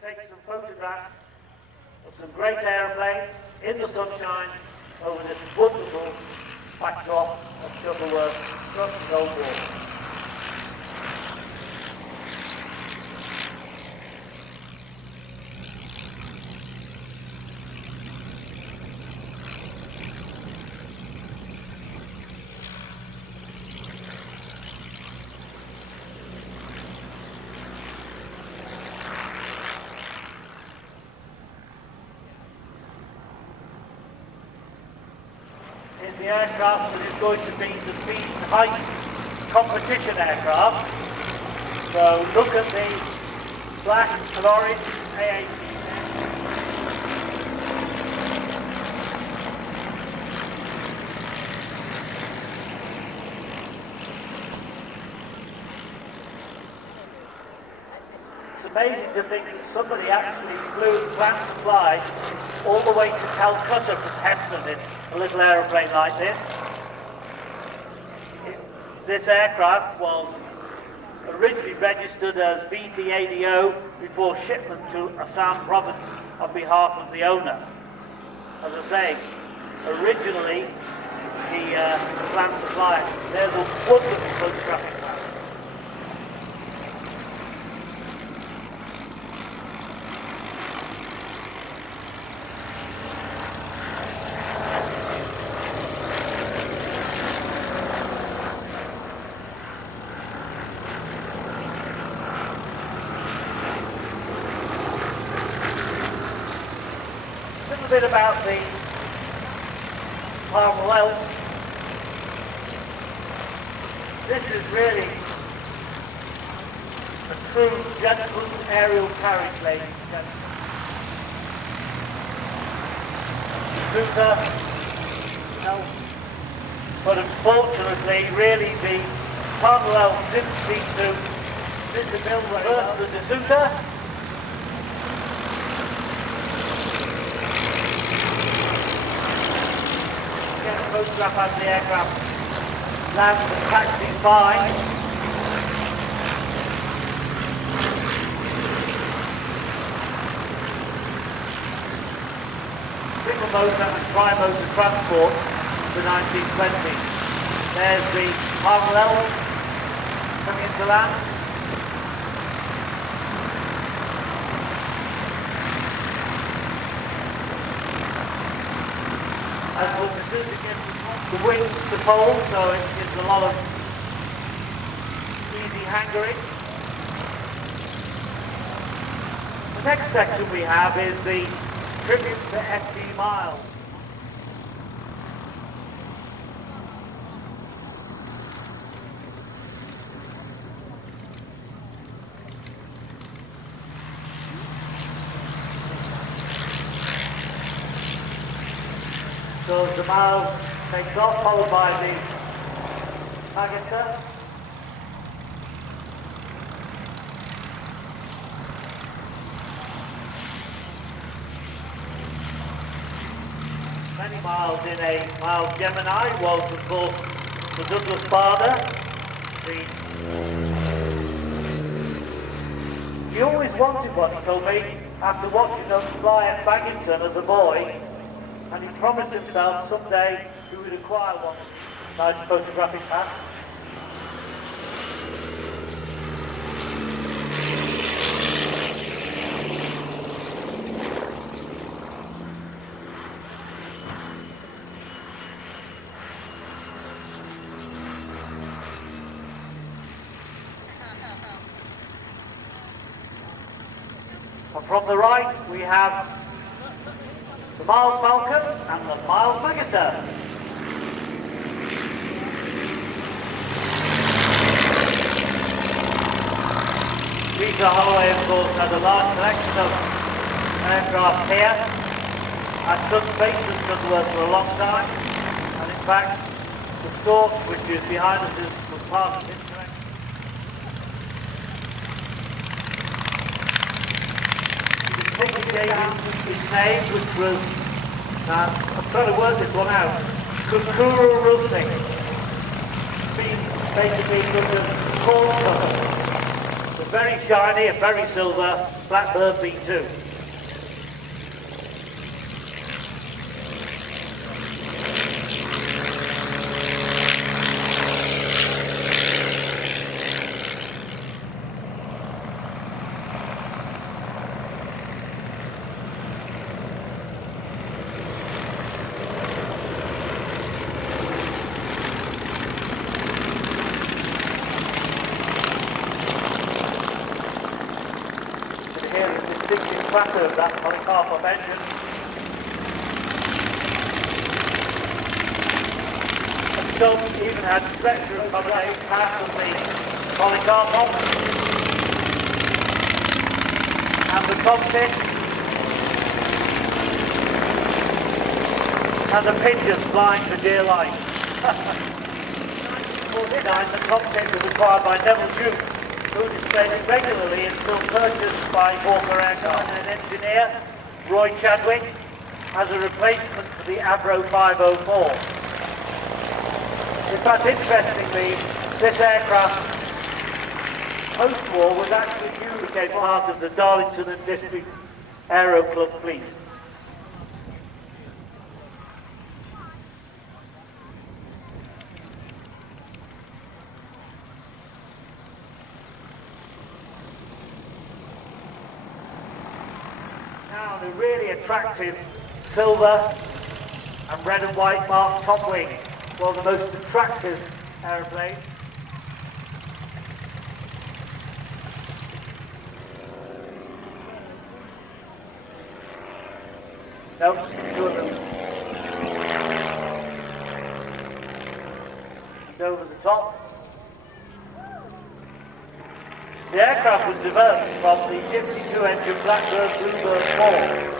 to take some photographs of some great aeroplanes in the sunshine over this wonderful backdrop of Shuttleworth across the Gold Wall. In the aircraft that is going to be the speed and height competition aircraft. So look at the black and orange aviation. It's amazing to think that somebody actually planned to fly all the way to Calcutta to test them in a little aeroplane like this. This aircraft was originally registered as BT-ADO before shipment to Assam province on behalf of the owner. As I say, originally he planned to fly it. There's a wonderful photographic map. A bit about the parallel. This is really a true gentle aerial carriage, ladies and gentlemen. Scooter, no, but unfortunately, really the parallel didn't seem to fit the bill very well. First the D'Souza. Photograph as the aircraft lands and taxis by. Single motor and tri-motor transport for 1920. There's the parallel coming into land. As well as the wings to pole, so it gives a lot of easy hangering. The next section we have is the tribute to FD Miles. So the Miles takes off, followed by the Pagata. Many miles in a Miles Gemini was, of course, the Douglas Bader. He always wanted one, he told me, after watching us fly at Baggington as a boy, and he promised himself someday he would acquire one. Nice photographic map. And from the right we have the Miles Falcon and the Miles Pagata. Peter Holloway, of course, has a large selection of aircraft here and done space at Shuttleworth for a long time. And in fact, the Stork, which is behind us, was part of his collection. He gave his name, which was, I'm trying to work this one out, Kukuru Rusnik, means basically sort of corn. very shiny and very silver Blackbird B2. Here is the distinctive clatter of that polycarpop engine. And some even had stretcher of blades past of the polycarpop. And the cockpit. And the pigeons flying for dear life. In 1949, the cockpit was acquired by Neville Duke, who displayed it regularly until purchased by Hawker Aircraft and engineer Roy Chadwick as a replacement for the Avro 504. In fact, interestingly, this aircraft post-war was actually due to become part of the Darlington and District Aero Club fleet. Now the really attractive silver and red and white marked top wing, one of the most attractive aeroplanes. No, two of them. And over the top. The aircraft was developed from the 52-engine Blackbird Bluebird 4.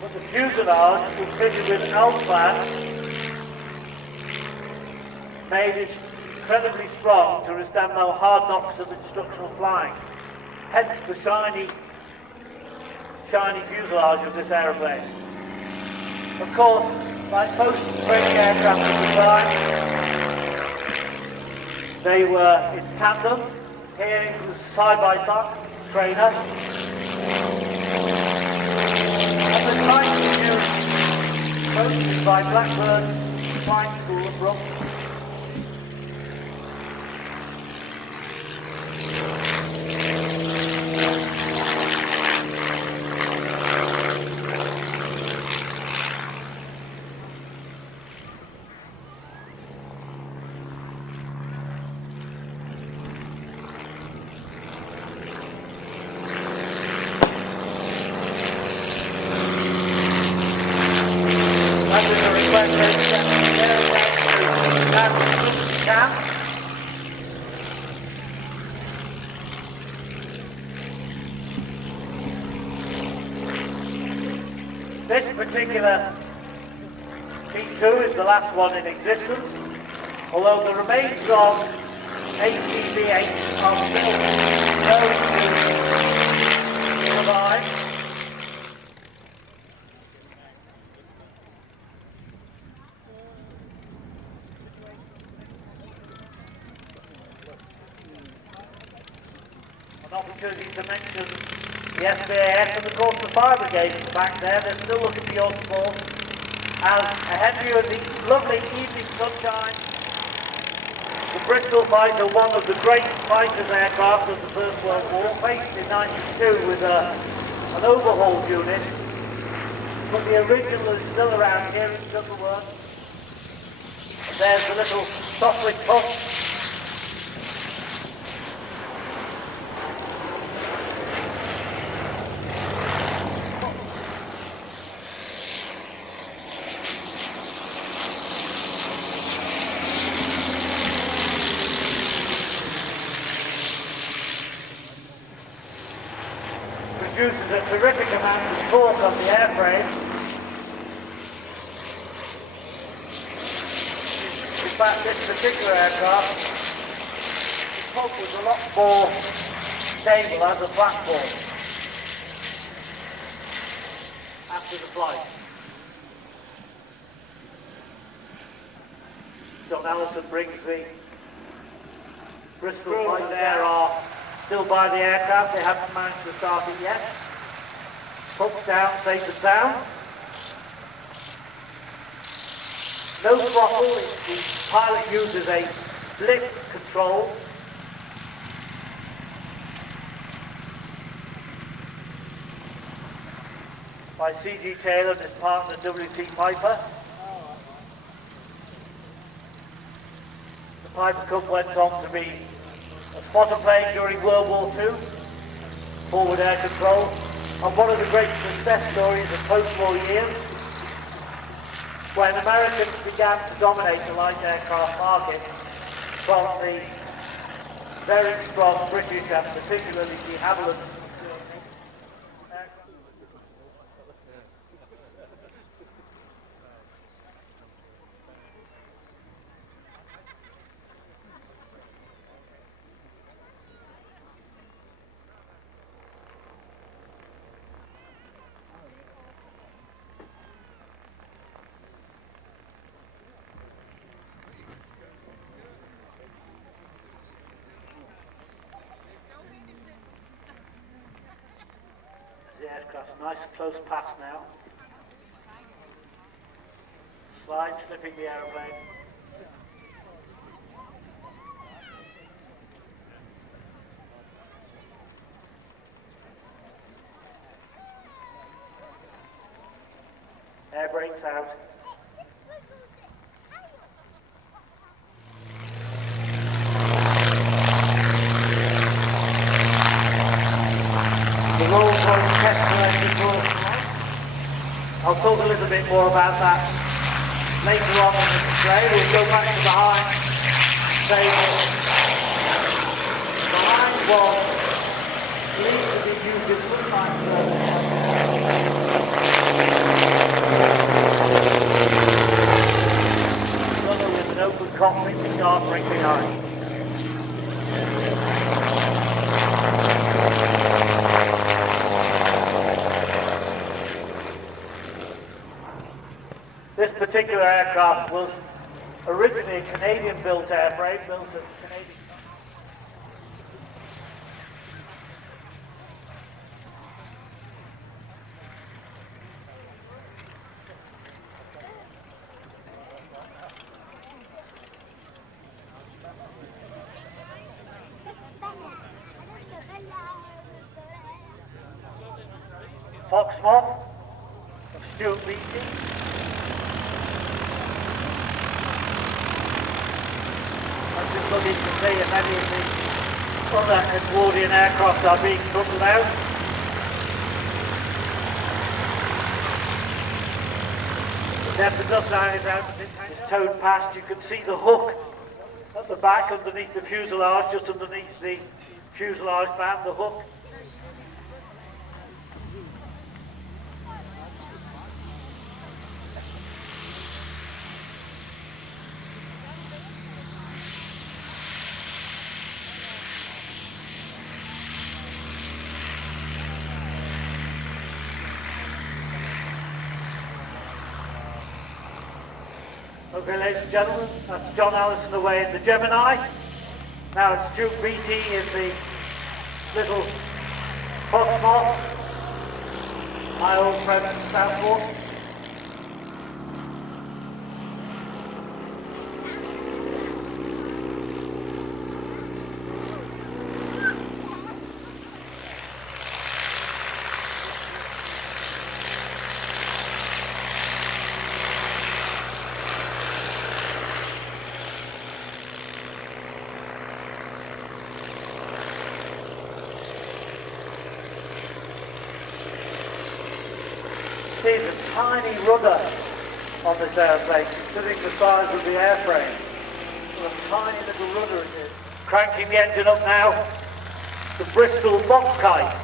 But the fuselage was fitted with L-class, made incredibly strong to withstand the hard knocks of instructional flying. Hence the shiny fuselage of this aeroplane. Of course, like most training aircraft at the time, they were in tandem. Here it was side-by-side trainer. And the type was hosted by Blackbird Flying School at Brook. This particular P2 is the last one in existence, although the remains of ATV-8 are still known to survive. An opportunity to mention the SBAS and of course the fire brigade is back there. They're still looking for your support. As ahead of you in the lovely evening sunshine, the Bristol fighter, one of the great fighters aircraft of the First World War, faced in 1992 with an overhauled unit, but the original is still around here in Shuttleworth. There's the little software puff. Produces a terrific amount of torque on the airframe. In fact, this particular aircraft, the pump was a lot more stable as a platform after the flight. John Allison brings the Bristol pipe there are still by the aircraft. They haven't managed to start it yet. Pumps down, safe and sound. No throttle. The pilot uses a blip control. By C.G. Taylor and his partner W.T. Piper. The Piper Cub went on to be a spotter plane during World War II, forward air control, and one of the great success stories of post-war years, when Americans began to dominate the light aircraft market from the very strong British and particularly de Havilland. The aircraft's nice close pass now. Slide slipping the aeroplane. Air brakes out. The roll point test collected for tonight. I'll talk a little bit more about that later on in the display. We'll go back to behind. Behind was believed to be used in footlight runner with an open cockpit with guard brake behind. This particular aircraft was originally a Canadian-built airframe, built at Canadian. Foxmoth of Stuart Beatty. I'm just looking to see if any of the other Edwardian aircraft are being throttled out. The depth of dust line is out. It's towed past. You can see the hook at the back underneath the fuselage, just underneath the fuselage band, the hook. Okay, ladies and gentlemen, that's John Allison away in the Gemini. Now it's Stuart Beatty in the little Foxmoth, my old friend from Southport. There's a tiny rudder on this airplane, considering the size of the airframe. What a tiny little rudder it is. Cranking the engine up now, the Bristol box kite.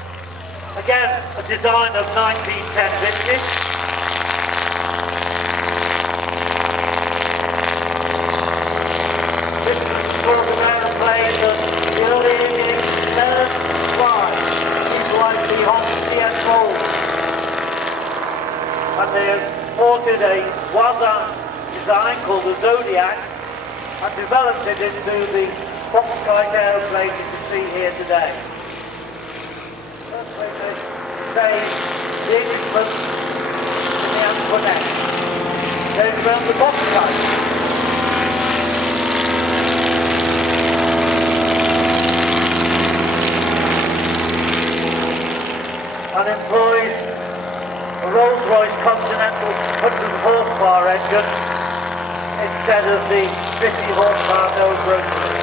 Again, a design of 1910 vintage. This is the sort of airplane that the early Indians never fly. People like the Hot CS mold. And they have ported a Wazan design called the Zodiac and developed it into the box-type aeroplane you can see here today. First way they stage the instruments in the Antoinette. They developed the box-type. And employs a Rolls-Royce Continental 100 horsepower engine instead of the 50 horsepower nose rotary.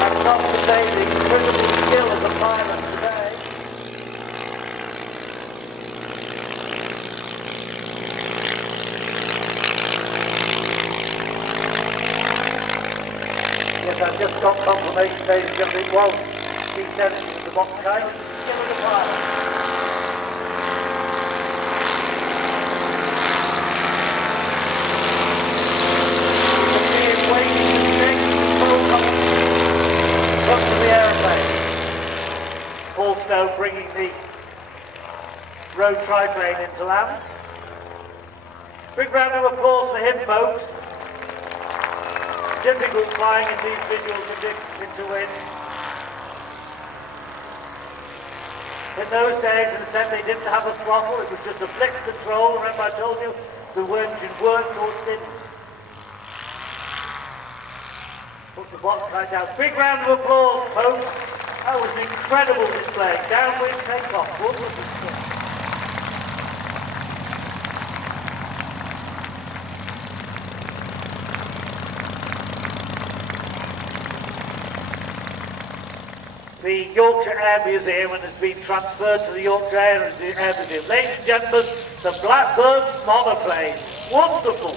That's not to say the incredible skill of the pilot today. Yes, I've just got confirmation, ladies and gentlemen, it was C-17, the box type. Give it a pilot. You can see him waiting to take control front of the aeroplane. Paul Stowe bringing the road triplane into land. Big round of applause for him, folks. Difficult flying in these visual conditions into wind. In those days, in the sense they didn't have a throttle, it was just a flick control. Remember I told you, the engine worked or it didn't. Put the box right down. Big round of applause, folks. That was an incredible display. Downwind takeoff. What was it? The Yorkshire Air Museum and has been transferred to the Yorkshire Air Museum. Ladies and gentlemen, the Blackbird monoplane. Wonderful.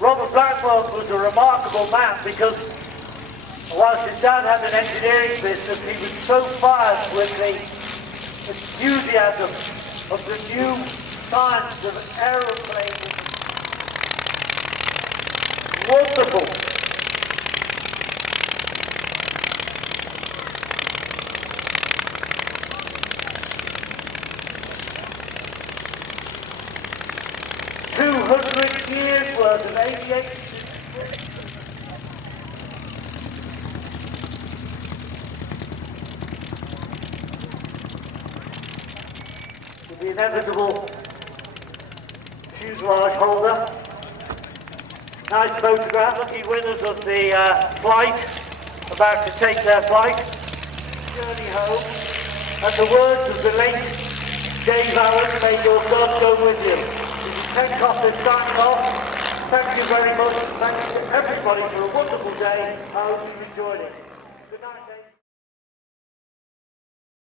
Robert Blackburn was a remarkable man because whilst his dad had an engineering business, he was so fired with the enthusiasm of the new science of aeroplanes. Wonderful. Years worth of aviation. The inevitable fuselage holder. Nice photograph. Lucky winners of the flight, about to take their flight. Journey home. And the words of the late Dave Allen, may your God go with you. Pencroft is signing off. Thank you very much. Thank you to everybody for a wonderful day. I hope you enjoyed it. Good night, ladies.